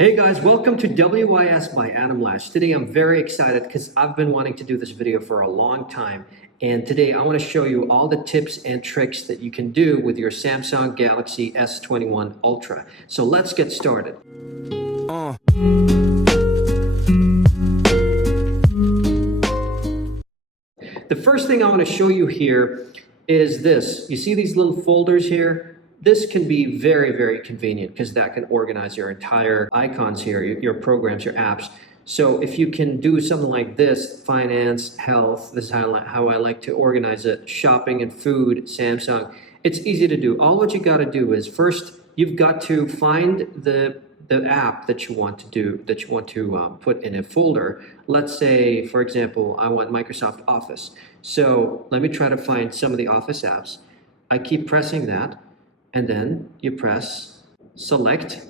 Hey guys, welcome to WYS by Adam Lash. Today I'm very excited because I've been wanting to do this video for a long time. And today I want to show you all the tips and tricks that you can do with your Samsung Galaxy S21 Ultra. So let's get started. The first thing I want to show you here is this. You see these little folders here? This can be very, very convenient because that can organize your entire icons here, your programs, your apps. So if you can do something like this, finance, health, this is how I like to organize it, shopping and food, Samsung, it's easy to do. All what you got to do is first, you've got to find the app that you want to put in a folder. Let's say, for example, I want Microsoft Office. So let me try to find some of the Office apps. I keep pressing that. And then you press select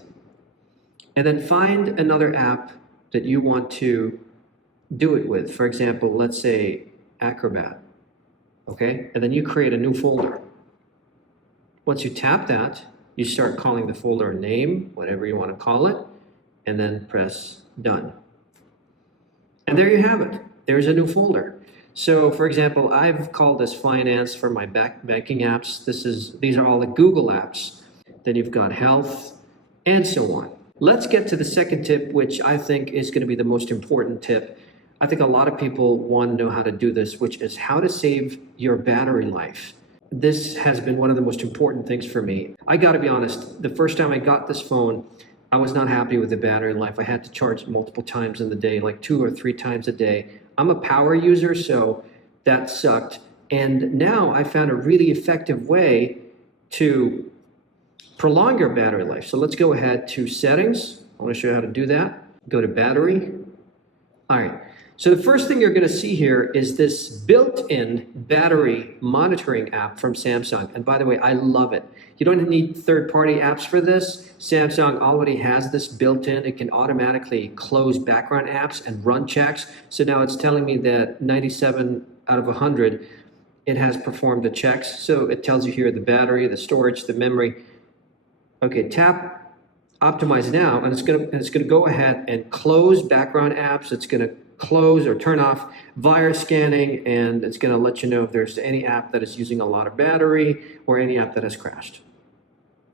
and then find another app that you want to do it with. For example, let's say Acrobat, okay? And then you create a new folder. Once you tap that, you start calling the folder a name, whatever you want to call it, and then press done. And there you have it. There's a new folder. So for example, I've called this finance for my banking apps. These are all the Google apps. Then you've got health and so on. Let's get to the second tip, which I think is going to be the most important tip. I think a lot of people want to know how to do this, which is how to save your battery life. This has been one of the most important things for me. I got to be honest, the first time I got this phone, I was not happy with the battery life. I had to charge it multiple times in the day, like 2 or 3 times a day. I'm a power user, so that sucked. And now I found a really effective way to prolong your battery life. So let's go ahead to settings. I want to show you how to do that. Go to battery. All right. So the first thing you're going to see here is this built-in battery monitoring app from Samsung. And by the way, I love it. You don't need third-party apps for this. Samsung already has this built in. It can automatically close background apps and run checks. So now it's telling me that 97 out of 100, it has performed the checks. So it tells you here the battery, the storage, the memory. Okay, tap optimize now, and it's gonna go ahead and close background apps. It's gonna close or turn off virus scanning, and it's going to let you know if there's any app that is using a lot of battery or any app that has crashed.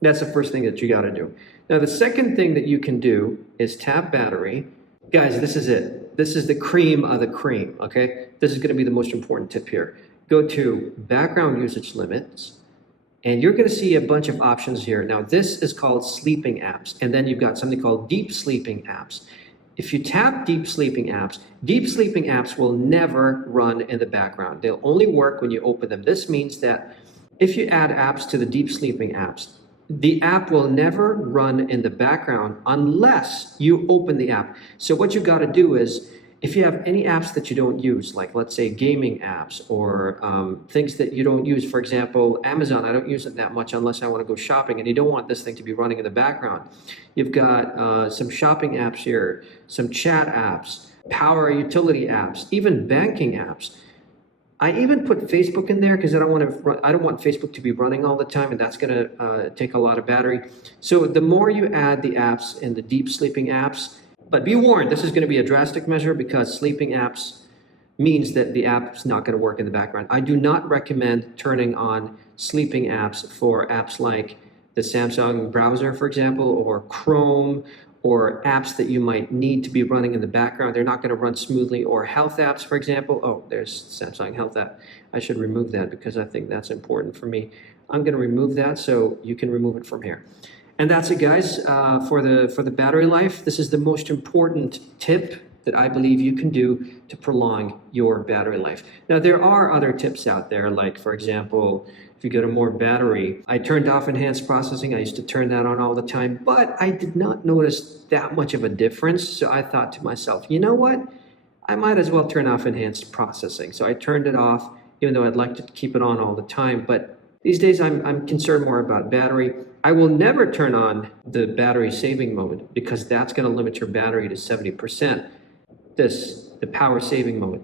That's the first thing that you got to do. Now, the second thing that you can do is tap battery. Guys, this is it. This is the cream of the cream, okay? This is going to be the most important tip here. Go to background usage limits, and you're going to see a bunch of options here. Now, this is called sleeping apps, and then you've got something called deep sleeping apps. If you tap deep sleeping apps will never run in the background. They'll only work when you open them. This means that if you add apps to the deep sleeping apps, the app will never run in the background unless you open the app. So what you got to do is, if you have any apps that you don't use, like let's say gaming apps or things that you don't use, for example, Amazon, I don't use it that much unless I want to go shopping, and you don't want this thing to be running in the background. You've got some shopping apps here, some chat apps, power utility apps, even banking apps. I even put Facebook in there because I don't want Facebook to be running all the time, and that's going to take a lot of battery. So the more you add the apps in the deep sleeping apps, but be warned, this is going to be a drastic measure because sleeping apps means that the app's not going to work in the background. I do not recommend turning on sleeping apps for apps like the Samsung browser, for example, or Chrome, or apps that you might need to be running in the background. They're not going to run smoothly. Or health apps, for example. Oh, there's Samsung Health app. I should remove that because I think that's important for me. I'm going to remove that so you can remove it from here. And that's it, guys, for the battery life. This is the most important tip that I believe you can do to prolong your battery life. Now, there are other tips out there, like, for example, if you go to more battery, I turned off enhanced processing. I used to turn that on all the time, but I did not notice that much of a difference. So I thought to myself, you know what? I might as well turn off enhanced processing. So I turned it off, even though I'd like to keep it on all the time. But these days, I'm concerned more about battery. I will never turn on the battery saving mode because that's going to limit your battery to 70%. The power saving mode.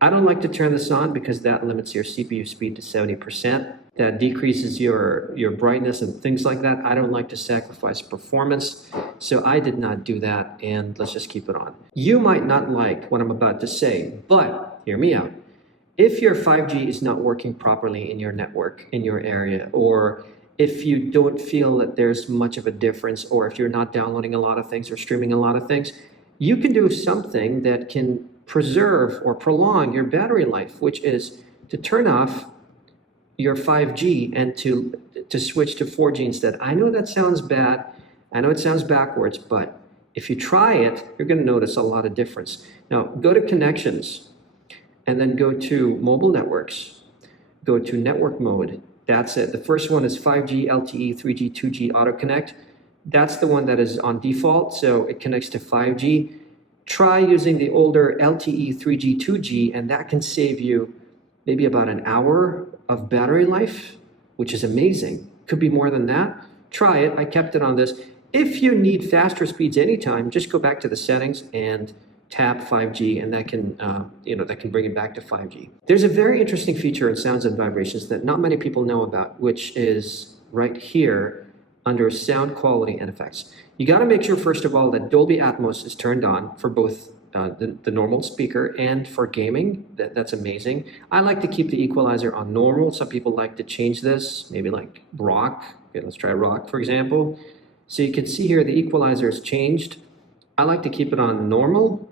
I don't like to turn this on because that limits your CPU speed to 70%. that decreases your brightness and things like that. I don't like to sacrifice performance, so I did not do that, and let's just keep it on. You might not like what I'm about to say, but hear me out. If your 5G is not working properly in your network, in your area, or if you don't feel that there's much of a difference, or if you're not downloading a lot of things or streaming a lot of things, you can do something that can preserve or prolong your battery life, which is to turn off your 5G and to switch to 4G instead. I know that sounds bad. I know it sounds backwards, but if you try it, you're going to notice a lot of difference. Now, go to connections and then go to mobile networks. Go to network mode. That's it. The first one is 5G, LTE, 3G, 2G auto connect. That's the one that is on default, so it connects to 5G. Try using the older LTE, 3G, 2G, and that can save you maybe about an hour of battery life, which is amazing. Could be more than that. Try it. I kept it on this. If you need faster speeds anytime, just go back to the settings and tap 5G, and that can, that can bring it back to 5G. There's a very interesting feature in sounds and vibrations that not many people know about, which is right here under sound quality and effects. You got to make sure, first of all, that Dolby Atmos is turned on for both the normal speaker and for gaming. That's amazing. I like to keep the equalizer on normal. Some people like to change this, maybe like rock. Okay, let's try rock, for example. So you can see here the equalizer is changed. I like to keep it on normal.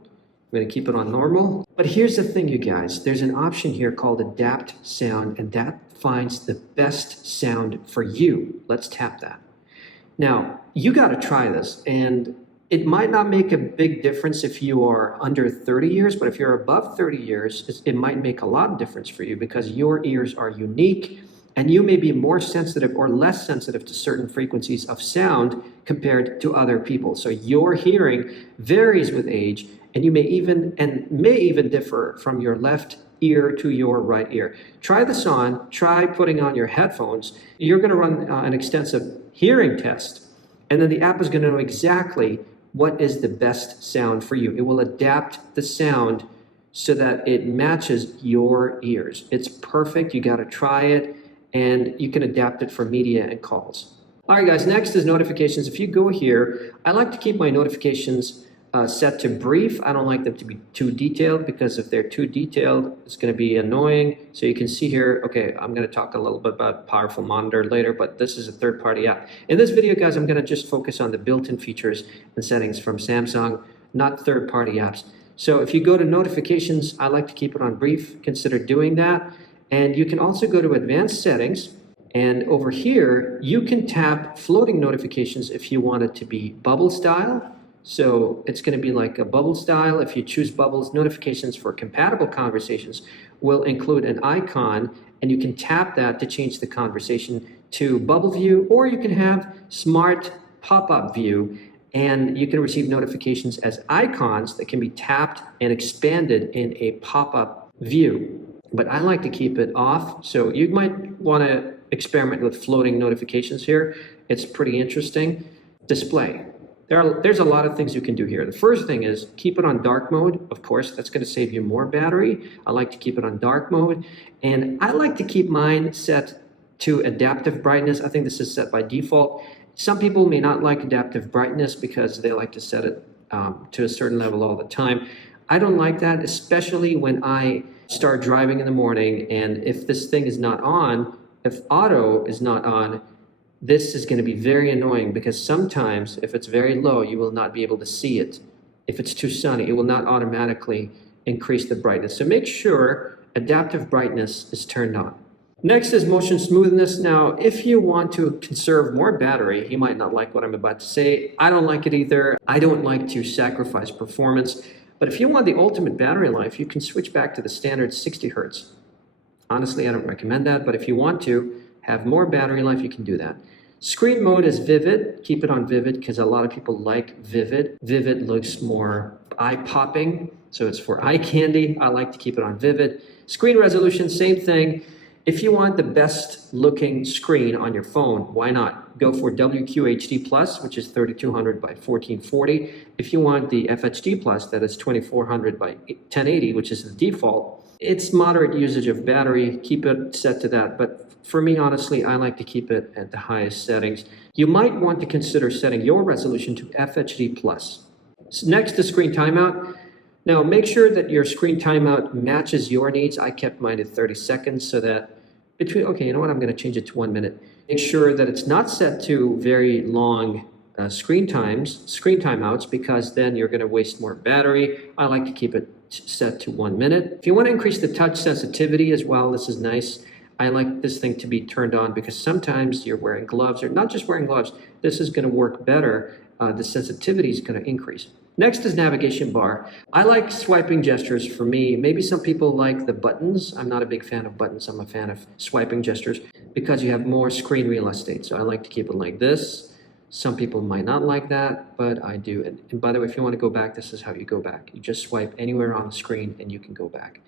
I'm going to keep it on normal. But here's the thing, you guys. There's an option here called Adapt Sound, and that finds the best sound for you. Let's tap that. Now, you got to try this, and it might not make a big difference if you are under 30 years, but if you're above 30 years, it might make a lot of difference for you because your ears are unique, and you may be more sensitive or less sensitive to certain frequencies of sound compared to other people. So your hearing varies with age, and you may even differ from your left ear to your right ear. Try this on. Try putting on your headphones. You're going to run an extensive hearing test, and then the app is going to know exactly what is the best sound for you. It will adapt the sound so that it matches your ears. It's perfect. You got to try it, and you can adapt it for media and calls. All right, guys, next is notifications. If you go here, I like to keep my notifications set to brief. I don't like them to be too detailed because if they're too detailed, it's going to be annoying. So you can see here, okay, I'm going to talk a little bit about Powerful Monitor later, but this is a third-party app. In this video, guys, I'm going to just focus on the built-in features and settings from Samsung, not third-party apps. So if you go to notifications, I like to keep it on brief. Consider doing that. And you can also go to advanced settings. And over here, you can tap floating notifications if you want it to be bubble style. So it's going to be like a bubble style. If you choose bubbles, notifications for compatible conversations will include an icon, and you can tap that to change the conversation to bubble view, or you can have smart pop-up view, and you can receive notifications as icons that can be tapped and expanded in a pop-up view. But I like to keep it off, so you might want to experiment with floating notifications here. It's pretty interesting. Display. There's a lot of things you can do here. The first thing is keep it on dark mode. Of course, that's going to save you more battery. I like to keep it on dark mode. And I like to keep mine set to adaptive brightness. I think this is set by default. Some people may not like adaptive brightness because they like to set it to a certain level all the time. I don't like that, especially when I start driving in the morning. And if this thing is not on, if auto is not on, this is going to be very annoying because sometimes if it's very low, you will not be able to see it. If it's too sunny, it will not automatically increase the brightness. So make sure adaptive brightness is turned on. Next is motion smoothness. Now, if you want to conserve more battery, you might not like what I'm about to say. I don't like it either. I don't like to sacrifice performance. But if you want the ultimate battery life, you can switch back to the standard 60 Hertz. Honestly, I don't recommend that, but if you want to have more battery life, you can do that. Screen mode is vivid. Keep it on vivid because a lot of people like vivid. Vivid looks more eye-popping, so it's for eye candy. I like to keep it on vivid. Screen resolution, same thing. If you want the best looking screen on your phone, why not? Go for WQHD Plus, which is 3200 by 1440. If you want the FHD Plus, that is 2400 by 1080, which is the default, It's moderate usage of battery, keep it set to that. But for me, honestly, I like to keep it at the highest settings. You might want to consider setting your resolution to FHD+. So next is screen timeout. Now make sure that your screen timeout matches your needs. I kept mine at 30 seconds so that okay, you know what, I'm gonna change it to 1 minute. Make sure that it's not set to very long screen timeouts, because then you're gonna waste more battery. I like to keep it set to 1 minute. If you wanna increase the touch sensitivity as well, this is nice. I like this thing to be turned on because sometimes you're wearing gloves, or not just wearing gloves, this is gonna work better. The sensitivity is gonna increase. Next is navigation bar. I like swiping gestures for me. Maybe some people like the buttons. I'm not a big fan of buttons. I'm a fan of swiping gestures because you have more screen real estate. So I like to keep it like this. Some people might not like that, but I do. And by the way, if you want to go back, this is how you go back. You just swipe anywhere on the screen and you can go back,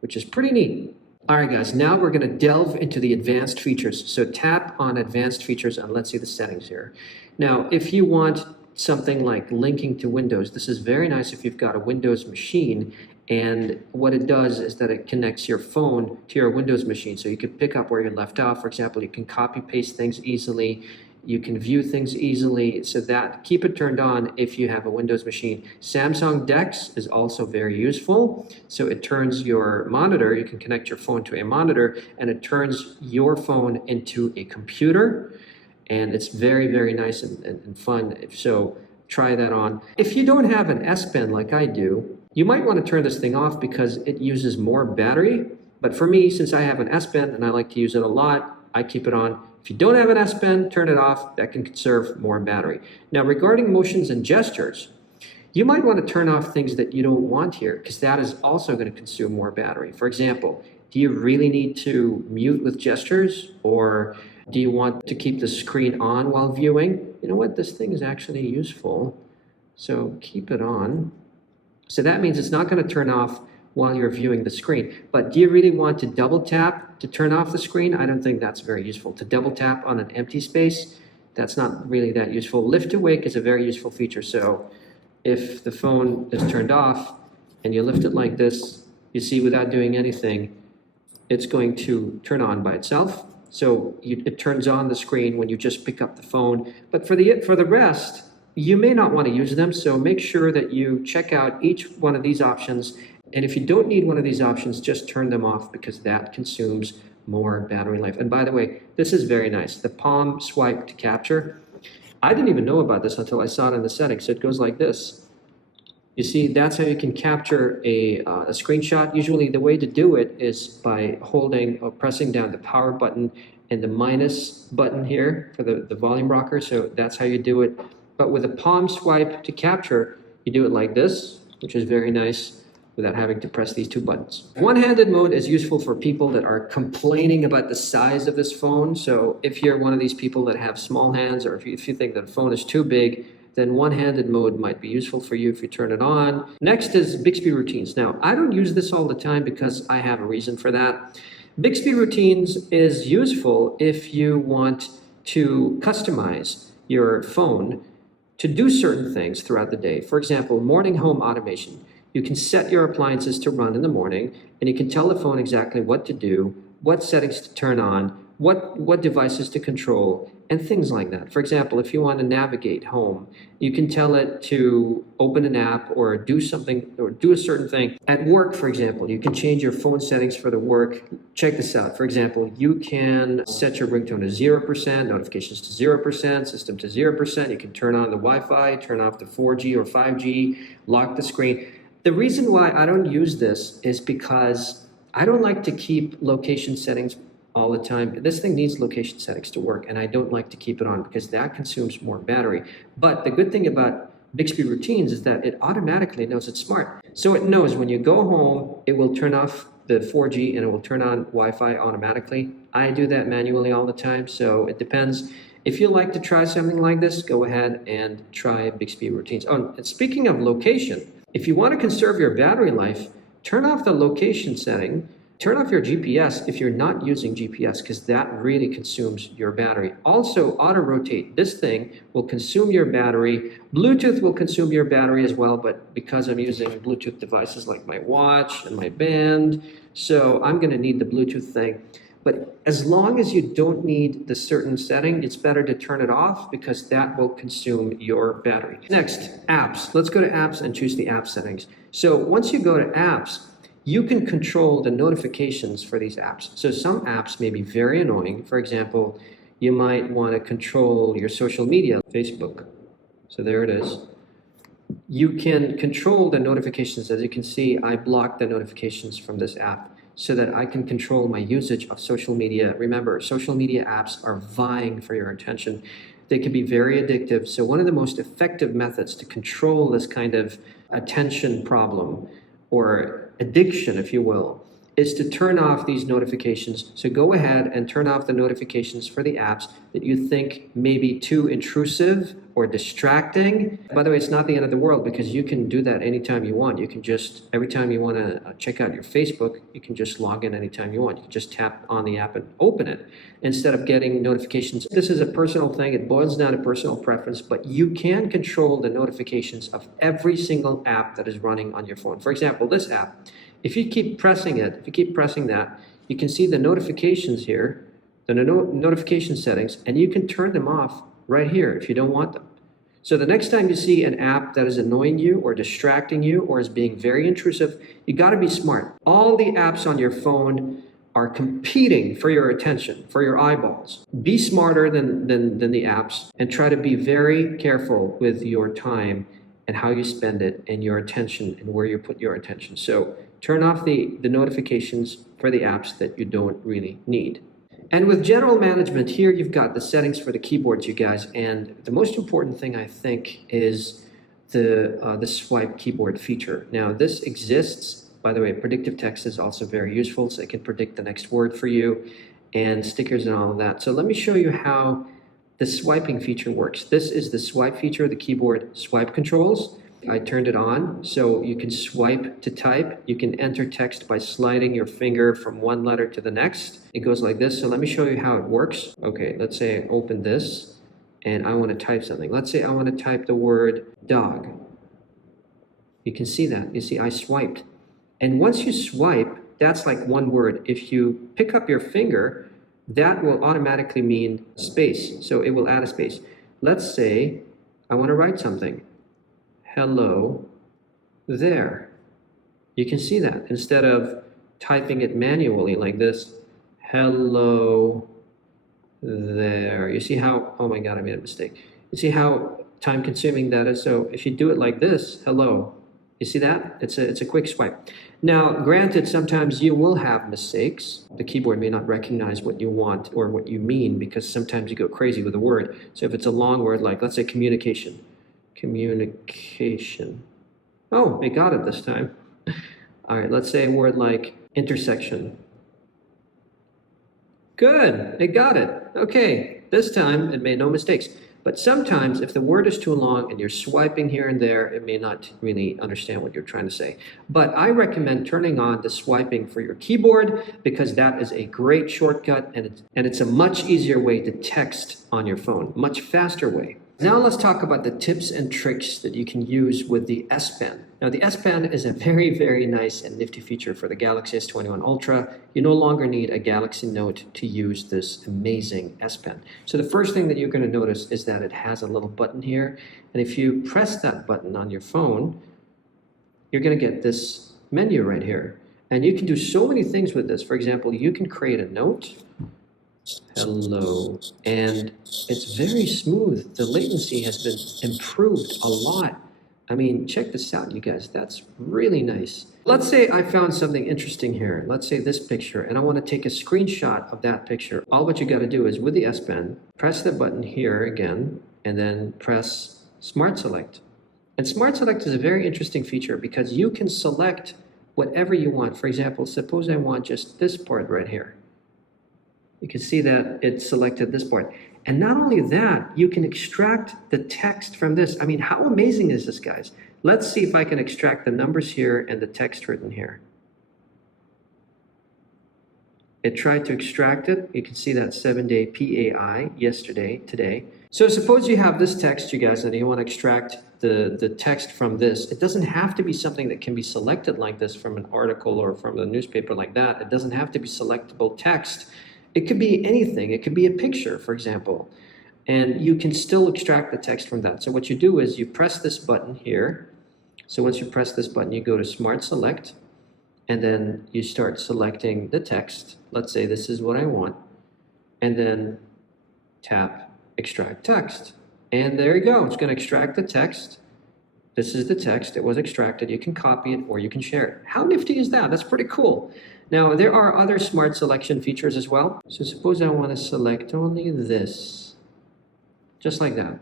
which is pretty neat. All right, guys, now we're going to delve into the advanced features. So tap on advanced features and let's see the settings here. Now, if you want something like linking to Windows, this is very nice if you've got a Windows machine, and what it does is that it connects your phone to your Windows machine, so you can pick up where you left off. For example, you can copy paste things easily, you can view things easily, so that keep it turned on if you have a Windows machine. Samsung DeX is also very useful, so it turns your monitor, you can connect your phone to a monitor and it turns your phone into a computer. And it's very, very nice and fun. So try that on. If you don't have an S Pen like I do, you might want to turn this thing off because it uses more battery. But for me, since I have an S Pen and I like to use it a lot, I keep it on. If you don't have an S Pen, turn it off. That can conserve more battery. Now, regarding motions and gestures, you might want to turn off things that you don't want here because that is also going to consume more battery. For example, do you really need to mute with gestures, or do you want to keep the screen on while viewing? You know what? This thing is actually useful. So keep it on. So that means it's not going to turn off while you're viewing the screen. But do you really want to double tap to turn off the screen? I don't think that's very useful. To double tap on an empty space, that's not really that useful. Lift to wake is a very useful feature. So if the phone is turned off and you lift it like this, you see without doing anything, it's going to turn on by itself. So it turns on the screen when you just pick up the phone. But for the rest, you may not want to use them. So make sure that you check out each one of these options. And if you don't need one of these options, just turn them off because that consumes more battery life. And by the way, this is very nice. The palm swipe to capture. I didn't even know about this until I saw it in the settings. So it goes like this. You see, that's how you can capture a screenshot. Usually the way to do it is by holding or pressing down the power button and the minus button here for the volume rocker. So that's how you do it. But with a palm swipe to capture, you do it like this, which is very nice without having to press these two buttons. One-handed mode is useful for people that are complaining about the size of this phone. So if you're one of these people that have small hands, or if you think that the phone is too big, then one-handed mode might be useful for you if you turn it on. Next is Bixby routines. Now, I don't use this all the time because I have a reason for that. Bixby routines is useful if you want to customize your phone to do certain things throughout the day. For example, morning home automation. You can set your appliances to run in the morning, and you can tell the phone exactly what to do, what settings to turn on, what devices to control, and things like that. For example, if you want to navigate home, you can tell it to open an app or do something or do a certain thing. At work, for example, you can change your phone settings for the work. Check this out. For example, you can set your ringtone to 0%, notifications to 0%, system to 0%. You can turn on the Wi-Fi, turn off the 4G or 5G, lock the screen. The reason why I don't use this is because I don't like to keep location settings all the time. This thing needs location settings to work, and I don't like to keep it on because that consumes more battery. But the good thing about Bixby routines is that it automatically knows it's smart. So it knows when you go home, it will turn off the 4G and it will turn on Wi-Fi automatically. I do that manually all the time, so it depends. If you like to try something like this, go ahead and try Bixby routines. Oh, and speaking of location, if you want to conserve your battery life, turn off the location setting Turn off your GPS if you're not using GPS, because that really consumes your battery. Also, auto rotate. This thing will consume your battery. Bluetooth will consume your battery as well, but because I'm using Bluetooth devices like my watch and my band, so I'm going to need the Bluetooth thing. But as long as you don't need the certain setting, it's better to turn it off, because that will consume your battery. Next, apps. Let's go to apps and choose the app settings. So once you go to apps, you can control the notifications for these apps. So some apps may be very annoying. For example, you might want to control your social media, Facebook. So there it is. You can control the notifications. As you can see, I blocked the notifications from this app so that I can control my usage of social media. Remember, social media apps are vying for your attention. They can be very addictive. So one of the most effective methods to control this kind of attention problem, or addiction, if you will, is to turn off these notifications. So go ahead and turn off the notifications for the apps that you think may be too intrusive or distracting. By the way, it's not the end of the world, because you can do that anytime you want. You can just, every time you want to check out your Facebook, you can just log in anytime you want. You can just tap on the app and open it instead of getting notifications. This is a personal thing. It boils down to personal preference, but you can control the notifications of every single app that is running on your phone. For example, this app, if you keep pressing it, if you keep pressing that, you can see the notifications here, the notification settings, and you can turn them off right here if you don't want them. So the next time you see an app that is annoying you or distracting you or is being very intrusive, you got to be smart. All the apps on your phone are competing for your attention, for your eyeballs. Be smarter than the apps, and try to be very careful with your time and how you spend it, and your attention, and where you put your attention. So turn off the notifications for the apps that you don't really need. And with general management, here you've got the settings for the keyboards, you guys. And the most important thing, I think, is the swipe keyboard feature. Now, this exists. By the way, predictive text is also very useful, so it can predict the next word for you, and stickers and all of that. So let me show you how the swiping feature works. This is the swipe feature, the keyboard swipe controls. I turned it on, so you can swipe to type. You can enter text by sliding your finger from one letter to the next. It goes like this. So let me show you how it works. Okay, let's say I open this and I want to type something. Let's say I want to type the word dog. You can see that. You see, I swiped. And once you swipe, that's like one word. If you pick up your finger, that will automatically mean space. So it will add a space. Let's say I want to write something. Hello there. You can see that. Instead of typing it manually like this, hello there. You see how, oh my God, I made a mistake. You see how time consuming that is? So if you do it like this, hello, you see that? It's a quick swipe. Now, granted, sometimes you will have mistakes. The keyboard may not recognize what you want or what you mean, because sometimes you go crazy with a word. So if it's a long word, like let's say communication. Communication. Oh, it got it this time. All right, let's say a word like intersection. Good, it got it. Okay, this time it made no mistakes. But sometimes if the word is too long and you're swiping here and there, it may not really understand what you're trying to say. But I recommend turning on the swiping for your keyboard, because that is a great shortcut, and it's a much easier way to text on your phone, much faster way. Now let's talk about the tips and tricks that you can use with the S Pen. Now the S Pen is a very, very nice and nifty feature for the Galaxy S21 Ultra. You no longer need a Galaxy Note to use this amazing S Pen. So the first thing that you're going to notice is that it has a little button here. And if you press that button on your phone, you're going to get this menu right here. And you can do so many things with this. For example, you can create a note. Hello, and it's very smooth. The latency has been improved a lot. I mean, check this out, you guys. That's really nice. Let's say I found something interesting here. Let's say this picture, and I want to take a screenshot of that picture. All what you got to do is, with the S Pen, press the button here again, and then press Smart Select. And Smart Select is a very interesting feature, because you can select whatever you want. For example, suppose I want just this part right here. You can see that it selected this part. And not only that, you can extract the text from this. I mean, how amazing is this, guys? Let's see if I can extract the numbers here and the text written here. It tried to extract it. You can see that 7-day PAI yesterday, today. So suppose you have this text, you guys, and you want to extract the text from this. It doesn't have to be something that can be selected like this from an article or from a newspaper like that. It doesn't have to be selectable text. It could be anything. It could be a picture, for example. And you can still extract the text from that. So what you do is you press this button here. So once you press this button, you go to Smart Select, and then you start selecting the text. Let's say this is what I want, and then tap Extract Text. And there you go, it's gonna extract the text. This is the text, it was extracted. You can copy it or you can share it. How nifty is that? That's pretty cool. Now, there are other smart selection features as well. So suppose I wanna select only this, just like that.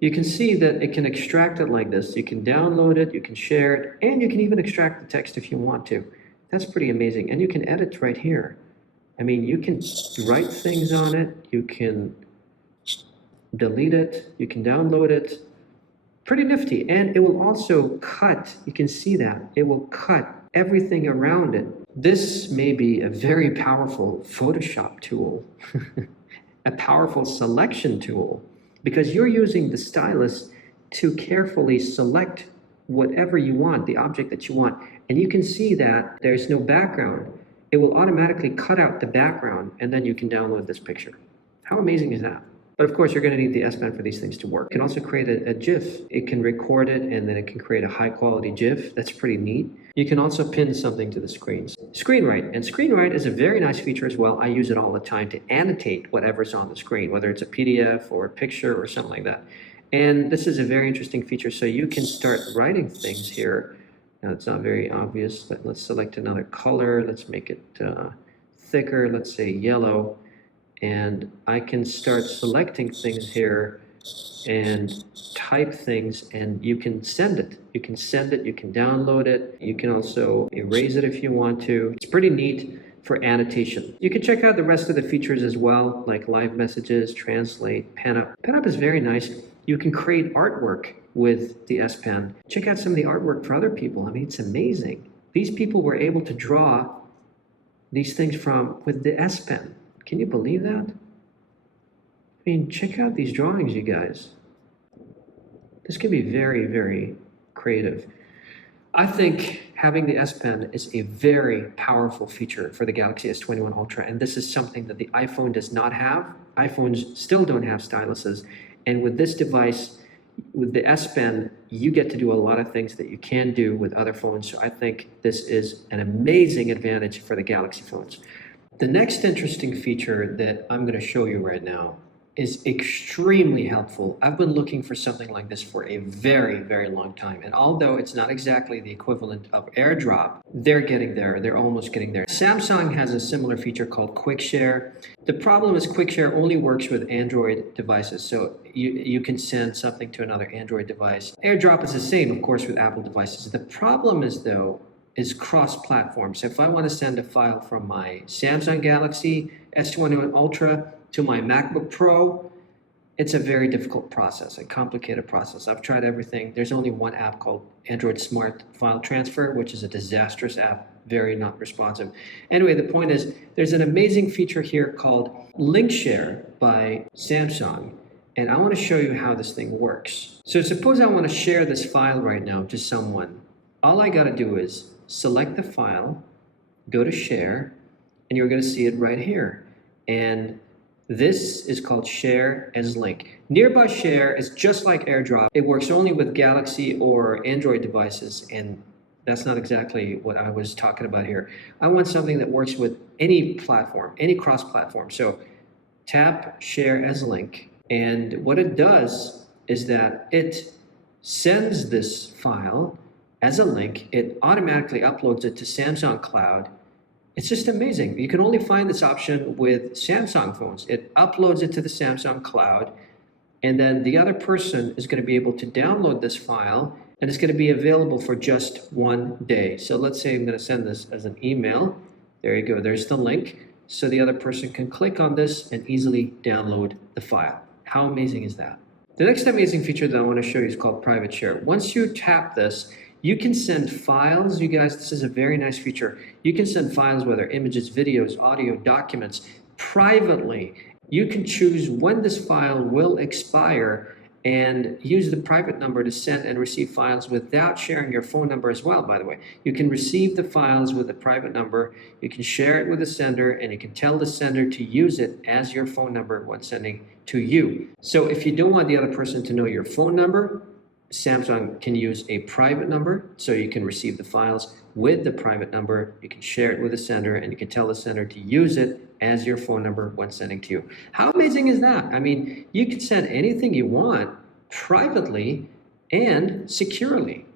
You can see that it can extract it like this. You can download it, you can share it, and you can even extract the text if you want to. That's pretty amazing. And you can edit right here. I mean, you can write things on it, you can delete it, you can download it. Pretty nifty. And it will also cut, you can see that, it will cut everything around it. This may be a very powerful Photoshop tool, a powerful selection tool, because you're using the stylus to carefully select whatever you want, the object that you want. And you can see that there's no background. It will automatically cut out the background, and then you can download this picture. How amazing is that? But of course, you're going to need the S Pen for these things to work. You can also create a GIF. It can record it, and then it can create a high-quality GIF. That's pretty neat. You can also pin something to the screens. ScreenWrite. And ScreenWrite is a very nice feature as well. I use it all the time to annotate whatever's on the screen, whether it's a PDF or a picture or something like that. And this is a very interesting feature. So you can start writing things here. Now, it's not very obvious, but let's select another color. Let's make it thicker. Let's say yellow. And I can start selecting things here and type things, and you can send it. You can send it, you can download it. You can also erase it if you want to. It's pretty neat for annotation. You can check out the rest of the features as well, like live messages, translate, pen up. Pen up is very nice. You can create artwork with the S Pen. Check out some of the artwork for other people. I mean, it's amazing. These people were able to draw these things with the S Pen. Can you believe that? I mean, check out these drawings, you guys. This could be very, very creative. I think having the S Pen is a very powerful feature for the Galaxy S21 Ultra, and this is something that the iPhone does not have. iPhones still don't have styluses, and with this device, with the S Pen, you get to do a lot of things that you can do with other phones, so I think this is an amazing advantage for the Galaxy phones. The next interesting feature that I'm going to show you right now is extremely helpful. I've been looking for something like this for a very, very long time. And although it's not exactly the equivalent of AirDrop, they're getting there. They're almost getting there. Samsung has a similar feature called Quick Share. The problem is Quick Share only works with Android devices. So you can send something to another Android device. AirDrop is the same, of course, with Apple devices. The problem is, though, is cross-platform. So if I want to send a file from my Samsung Galaxy S21 Ultra to my MacBook Pro, it's a very difficult process, a complicated process. I've tried everything. There's only one app called Android Smart File Transfer, which is a disastrous app, very not responsive. Anyway, the point is, there's an amazing feature here called Link Share by Samsung, and I want to show you how this thing works. So suppose I want to share this file right now to someone. All I got to do is select the file, go to Share, and you're going to see it right here. And this is called Share as Link. Nearby Share is just like AirDrop. It works only with Galaxy or Android devices, and that's not exactly what I was talking about here. I want something that works with any platform, any cross-platform. So tap Share as Link, and what it does is that it sends this file as a link. It automatically uploads it to Samsung Cloud. It's just amazing. You can only find this option with Samsung phones. It uploads it to the Samsung Cloud, and then the other person is going to be able to download this file, and it's going to be available for just 1 day. So let's say I'm going to send this as an email. There you go. There's the link. So the other person can click on this and easily download the file. How amazing is that? The next amazing feature that I want to show you is called Private Share. Once you tap this, You can send files, you guys, this is a very nice feature. You can send files, whether images, videos, audio, documents, privately. You can choose when this file will expire and use the private number to send and receive files without sharing your phone number as well, by the way. You can receive the files with a private number, you can share it with the sender, and you can tell the sender to use it as your phone number when sending to you. So if you don't want the other person to know your phone number, Samsung can use a private number, so you can receive the files with the private number, you can share it with the sender, and you can tell the sender to use it as your phone number when sending to you. How amazing is that? I mean, you can send anything you want privately and securely.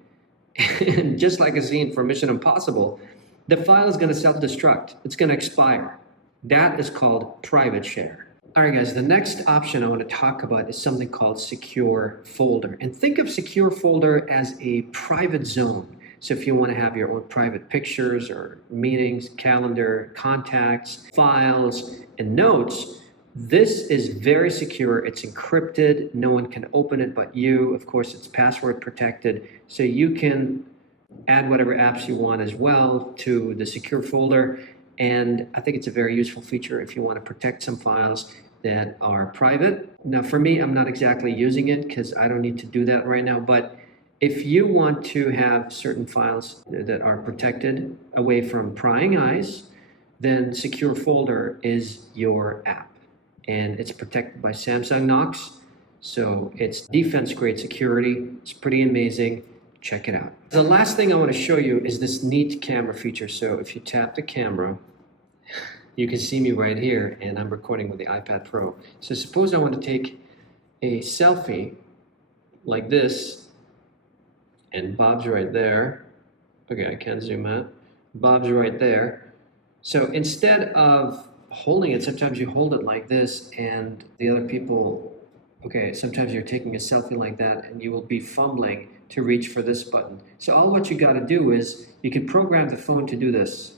And just like a scene for Mission Impossible, the file is going to self-destruct. It's going to expire. That is called private share. All right, guys, the next option I want to talk about is something called Secure Folder. And think of Secure Folder as a private zone. So if you want to have your own private pictures or meetings, calendar, contacts, files, and notes, this is very secure. It's encrypted. No one can open it but you. Of course, it's password protected. So you can add whatever apps you want as well to the Secure Folder. And I think it's a very useful feature if you want to protect some files that are private. Now, for me, I'm not exactly using it because I don't need to do that right now. But if you want to have certain files that are protected away from prying eyes, then Secure Folder is your app. And it's protected by Samsung Knox. So it's defense-grade security. It's pretty amazing. Check it out. The last thing I want to show you is this neat camera feature. So if you tap the camera, you can see me right here, and I'm recording with the iPad Pro. So suppose I want to take a selfie like this, and Bob's right there. Okay, I can't zoom out. Bob's right there. So instead of holding it, sometimes you hold it like this, and the other people, okay, sometimes you're taking a selfie like that, and you will be fumbling to reach for this button. So all what you got to do is you can program the phone to do this.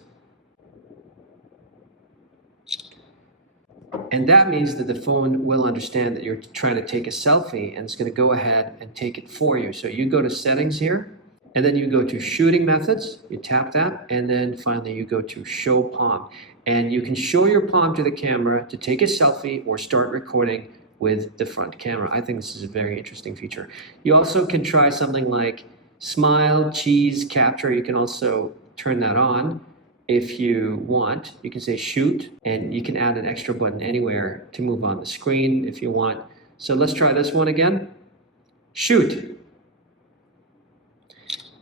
And that means that the phone will understand that you're trying to take a selfie, and it's going to go ahead and take it for you. So you go to settings here, and then you go to shooting methods, you tap that, and then finally you go to show palm. And you can show your palm to the camera to take a selfie or start recording with the front camera. I think this is a very interesting feature. You also can try something like smile, cheese, capture. You can also turn that on if you want. You can say shoot, and you can add an extra button anywhere to move on the screen if you want. So let's try this one again. Shoot.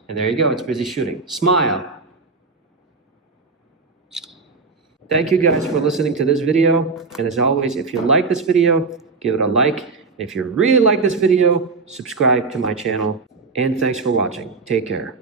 And there you go, it's busy shooting. Smile. Thank you guys for listening to this video. And as always, if you like this video, give it a like. And if you really like this video, subscribe to my channel. And thanks for watching. Take care.